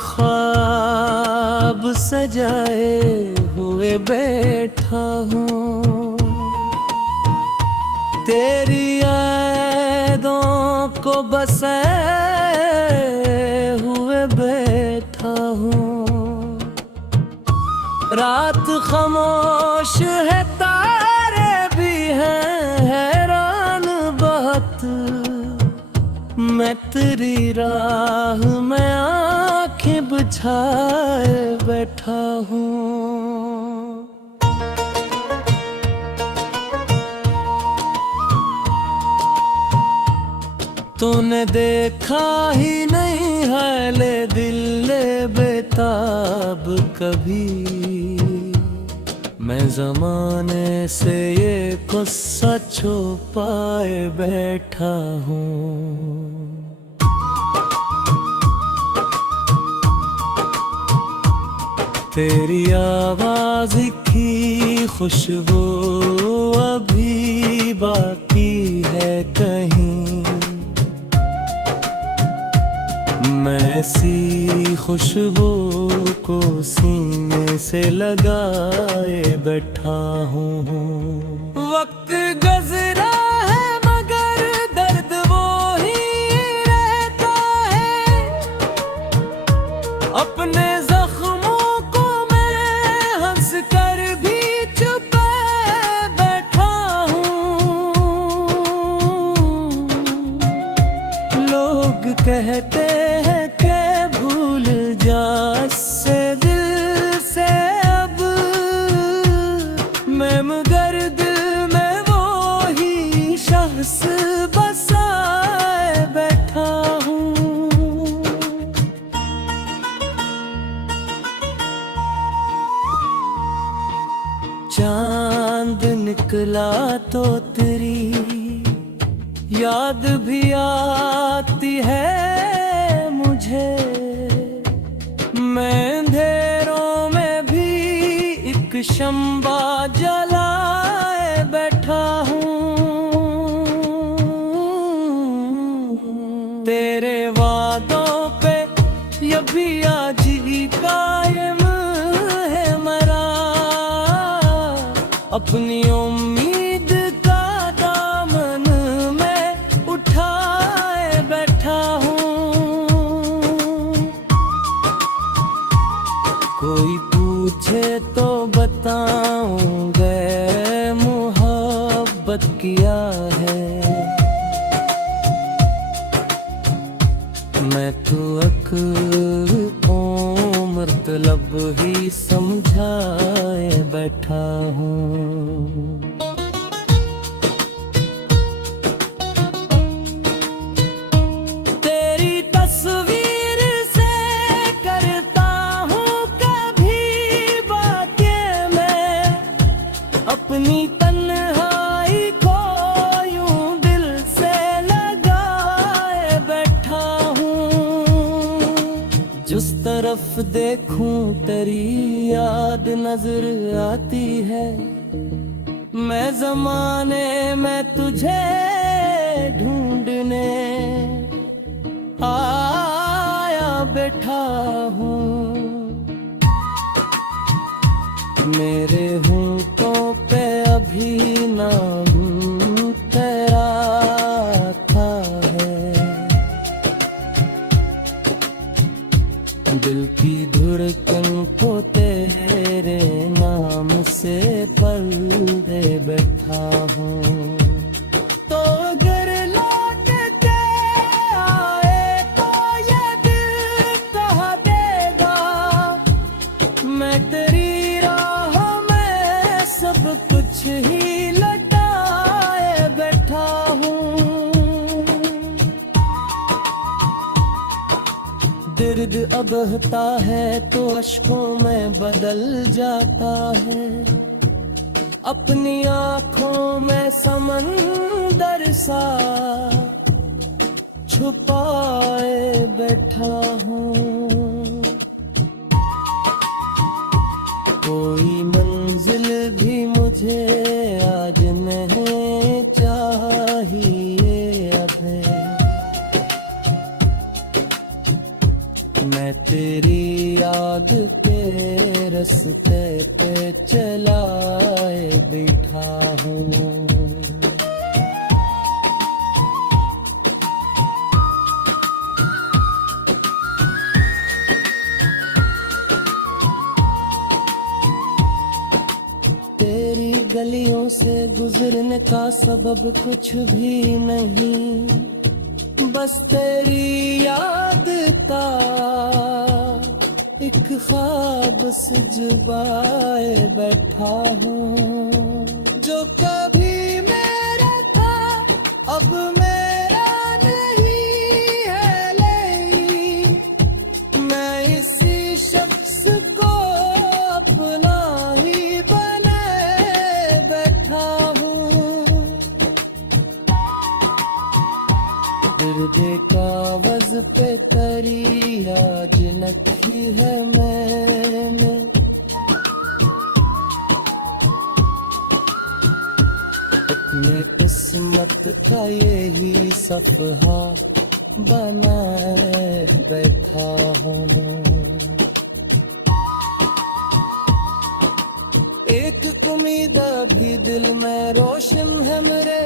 ख्वाब सजाए हुए बैठा हूँ, तेरी यादों को बसाए हुए बैठा हूँ। रात खामोश है, तारे भी हैं हैरान बहुत, मैं तेरी राह में आंखें बिछाए बैठा हूँ। तूने देखा ही नहीं है ले दिल बेताब कभी, मैं ज़माने से ये गुस्सा छुपाए बैठा हूँ। तेरी आवाज़ की खुशबू अभी बाकी है कहीं, मैं ऐसी खुशबू को सीने से लगाए बैठा हूँ। वक्त गुज़रा है मगर दर्द वो ही रहता है, अपने जख्मों को मैं हंस कर भी छुपाए बैठा हूँ। लोग कहते बसाए बैठा हूँ। चांद निकला तो तेरी याद भी आती है मुझे, मैं अंधेरों में भी एक शम्मा जलाए बैठा हूँ। तेरे वादों पे ये भी आज ही कायम है मरा, अपनी उम्मीद का दामन में उठाए बैठा हूँ। कोई पूछे तो बताऊंगा मोहब्बत किया है, मैं तो मतलब ही समझाए बैठा हूँ। तेरी तस्वीर से करता हूँ कभी बातें, मैं अपनी तन्हाई को यूं दिल से लगाए बैठा हूँ। जिस तरफ देखूं तेरी याद नजर आती है, मैं ज़माने में तुझे ढूंढने आया बैठा हूँ। मेरे होठों पे अभी नाम तेरा था है, दिल की धड़कन को तेरे नाम से पल दे बैठा हूँ। तो अगर लौट के आए तो ये दिल कहा देगा, मैं तेरी राह में सब कुछ ही लटाए बैठा हूँ। दर्द अब बहता है तो अश्कों में बदल जाता है, अपनी आँखों में समंदर सा छुपाए बैठा हूँ। कोई मंजिल भी मुझे आज नहीं चाहिए अब, मैं तेरी रस्ते पे चलाए बैठा हूँ। तेरी गलियों से गुजरने का सबब कुछ भी नहीं, बस तेरी याद का एक ख्वाब सजवाए बैठा हूँ। जो कभी मेरा था अब मेरा नहीं है, लेकिन मैं इसी शख्स को अपना ही बनाए बैठा हूँ। दर्द कागज पे तेरी आज नखी है मैंने, अपने किस्मत का यही सफहा बनाए बैठा हूँ। एक उम्मीद भी दिल में रोशन है मेरे,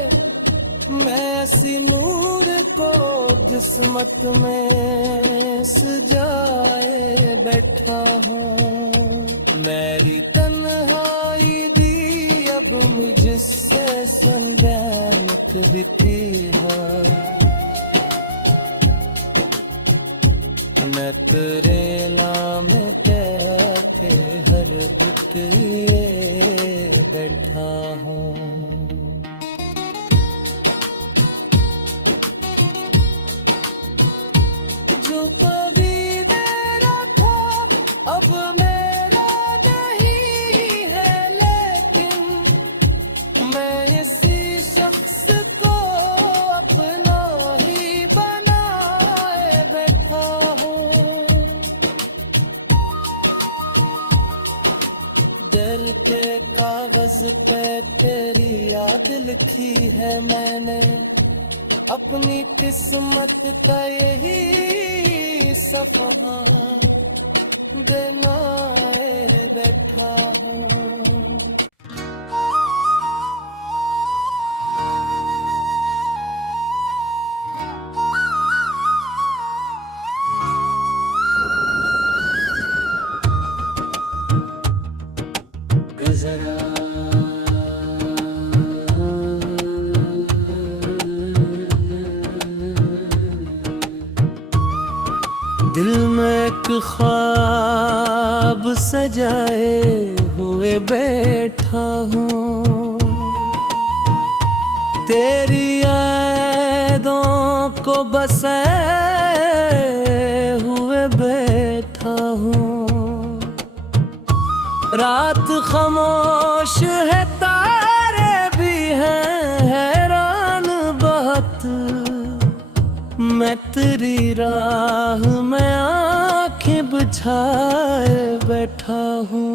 मैं ऐसी नूर को जिस्मत में सजाए बैठा हूँ। मेरी तन्हाई दी अब मुझसे संदैनक बीती है, मैं तेरे नाम के हर बिटिए बैठा हूँ। जो कभी मेरा था अब मेरा नहीं है, लेकिन मैं इसी शख्स को अपना ही बनाए बैठा हूँ। दर के कागज पे तेरी याद लिखी है मैंने, अपनी किस्मत का यही सफहा बनाए बैठा हूँ। गुजरा दिल में एक ख्वाब सजाए हुए बैठा हूँ। तेरी यादों को बसाए हुए बैठा हूँ। रात खामोश है, तारे भी हैं हैरान बहुत, मैं तेरी राह में आंखें बिछाए बैठा हूँ।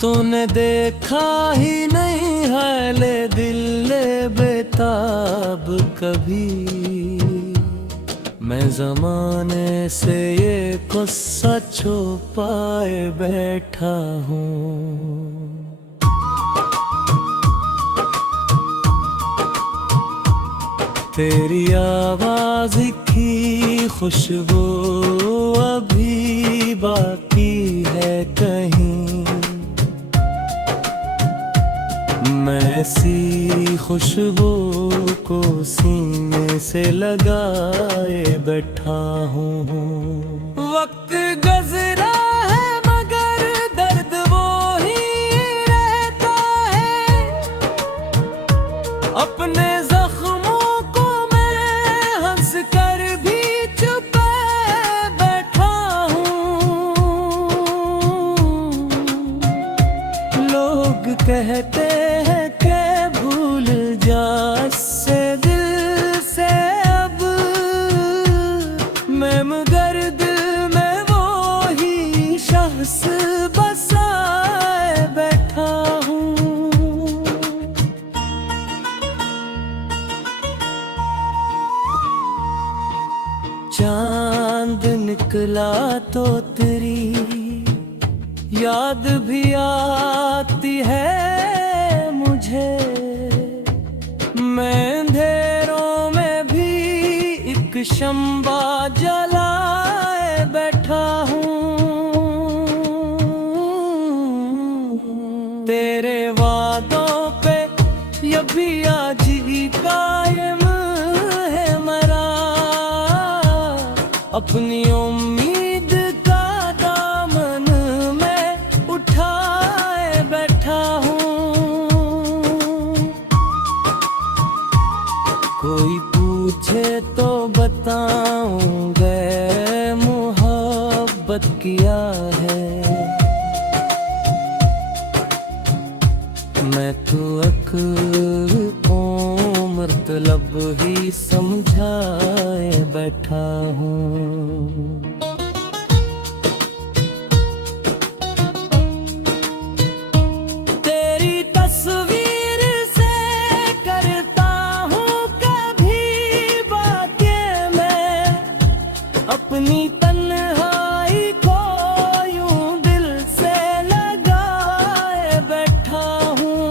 तूने देखा ही नहीं है ले दिल बेताब कभी, मैं ज़माने से ये गुस्सा छुपाए बैठा हूँ। तेरी आवाज़ की खुशबू अभी बाकी है कहीं, मैं ऐसी खुशबू को सीने से लगाए बैठा हूँ। वक्त गुज़रा है मगर दर्द वो ही रहता है, अपने जख्मों को मैं हंस कर भी छुपाए बैठा हूँ। लोग कहते हैं कि भूल जा से दिल से अब, मैं मगर दिल में वो ही चांद निकला तो तेरी याद भी आती है मुझे। मैं अंधेरों में भी एक शम्बा जलाए बैठा हूँ। तेरे वादों पे ये भी आज ही कायम है मरा। अपनी उम्मीद का दामन मैं उठाए बैठा हूँ। कोई पूछे तो बताऊंगा मोहब्बत किया है। मैं तो मतलब ही समझाए बैठा हूँ। तेरी तस्वीर से करता हूँ कभी बातें मैं। अपनी तन्हाई को यूं दिल से लगाए बैठा हूँ।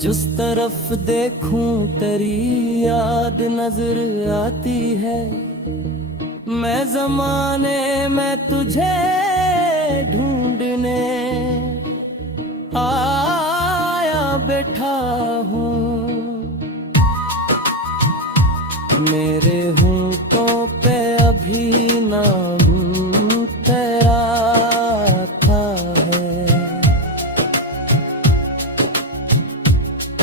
जिस तरफ देखूं तेरी याद नजर आती है। मैं जमाने में तुझे ढूंढने आया बैठा हूँ। मेरे होंठों पे अभी नाम तेरा था है।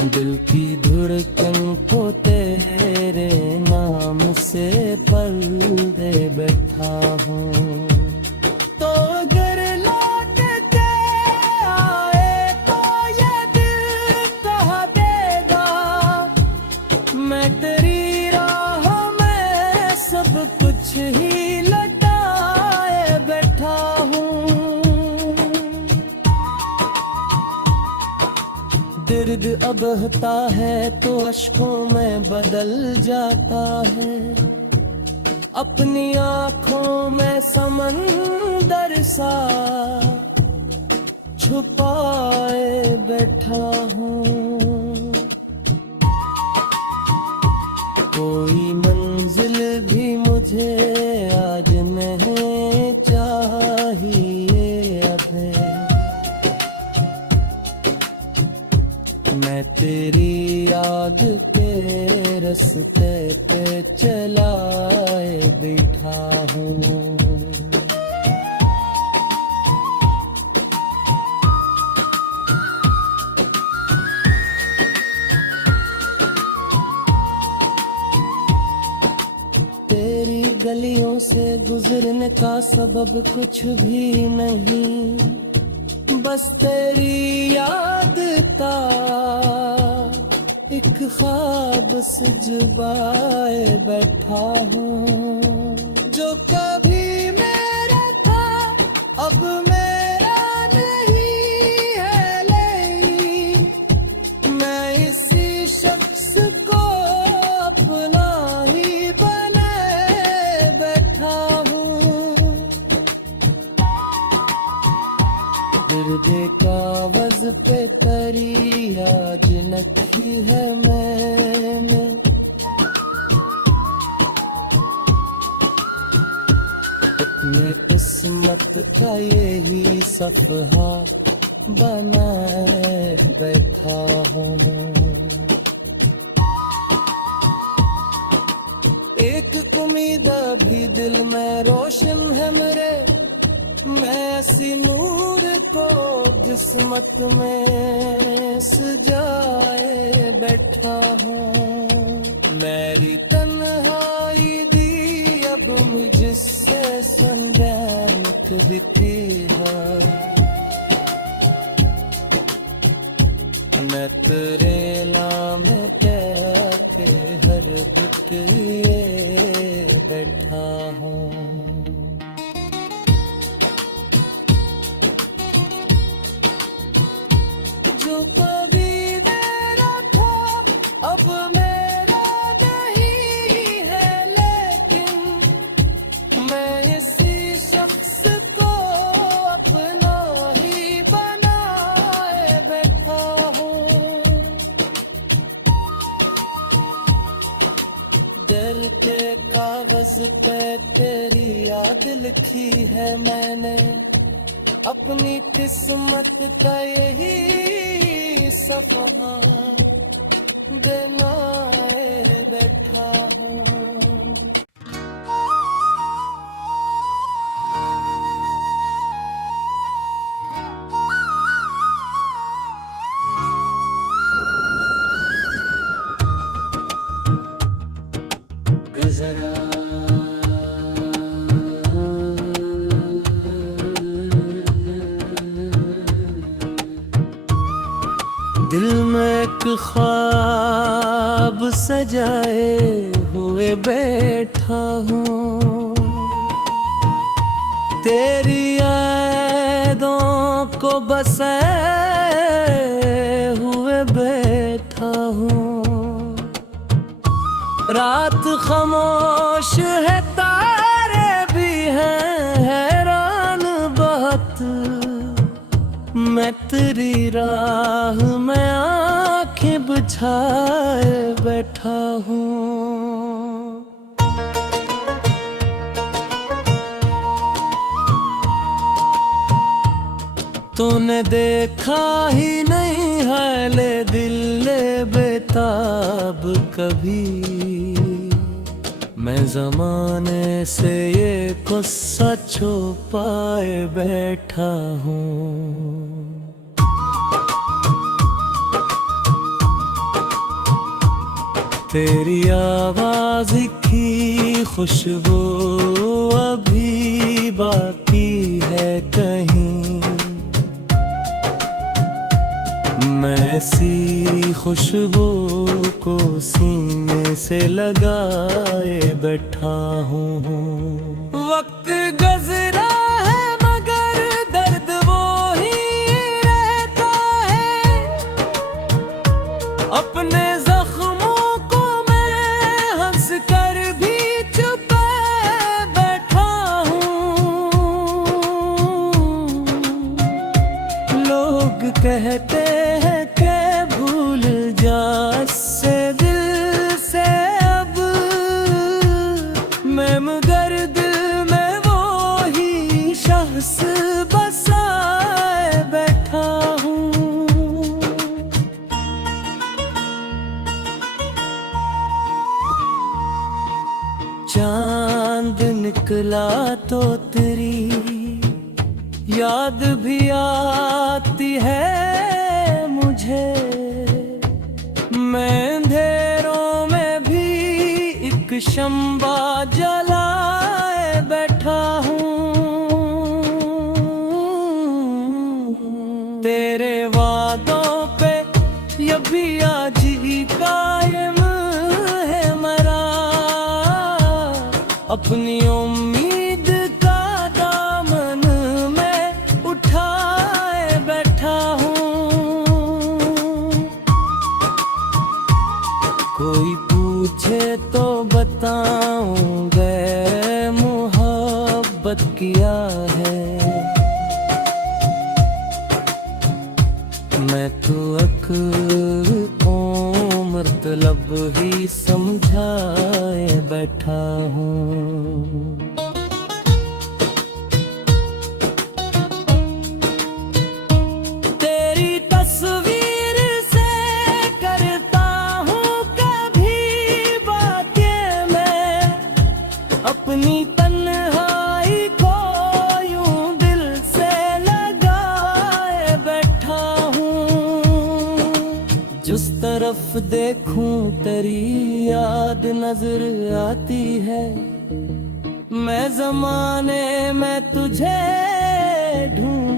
दिल की धड़कन को तेरे नाम से पल दे बैठा हूँ। तो अगर लौट के आए तो ये दिल कह देगा। मैं तेरी राह में सब कुछ ही लटाए बैठा हूँ। दर्द अब बहता है तो अश्कों में बदल जाता है। अपनी आँखों में समंदर सा छुपाए बैठा हूँ। कोई मंजिल भी मुझे आज नहीं चाहिए अब। मैं तेरी याद के रास्ते पे चलाए बैठा हूँ। तेरी गलियों से गुजरने का सबब कुछ भी नहीं। बस तेरी याद का एक ख्वाब सजवाए बैठा हूँ। जो कभी मेरा था अब मेरा नहीं है लेकिन मैं इसी शख्स को अपना ही बनाए बैठा हूँ। दिल कागज पे तेरी आज लिखी है मैंने। अपनी किस्मत का यही सफहा बनाए बैठा हूँ। एक उम्मीद भी दिल में रोशन है मेरे। मैं ऐसी नूर को किस्मत में सजाए बैठा हूँ। मेरी तन्हाई दी अब मुझसे संगत बीती है। मैं तेरे नाम के हर बुत बैठा हूँ। जो कभी मेरा था अब मेरा नहीं है लेकिन पे तेरी याद लिखी है मैंने, अपनी किस्मत का यही सफा जमाए बैठा हूँ। दिल में एक ख्वाब सजाए हुए बैठा हूँ, तेरी यादों को बसाए हुए बैठा हूँ। रात खामोश है, तारे भी हैं हैरान बहुत, मैं तेरी राह में आँखें बिछाए बैठा हूँ। तूने देखा ही नहीं है ले दिल बेताब कभी, मैं ज़माने से ये गुस्सा छुपाए बैठा हूँ। तेरी आवाज़ की खुशबू अभी बाकी है कहीं, मैं ऐसी खुशबू को सीने से लगाए बैठा हूँ। वक्त गुज़रा है मगर दर्द वो ही रहता है, अपने जख्मों को मैं हंस कर भी छुपाए बैठा हूँ। लोग कहते बसाए बैठा हूँ। चांद निकला तो तेरी याद भी आती है मुझे, मैं अंधेरों में भी एक शम्बा जलाए बैठा हूँ। तेरे वादों पे ये भी आज ही कायम है मरा, अपनी उम्मीद का दामन में उठाए बैठा हूँ। कोई पूछे तो बताऊं गए मोहब्बत किया है, मैं तो मतलब ही समझाए बैठा हूँ। तेरी तस्वीर से करता हूँ कभी बातें मैं, अपनी तन्हाई को यूं दिल से लगाए बैठा हूँ। जिस तरफ देखूं तेरी याद नजर आती है, मैं ज़माने में तुझे ढूंढ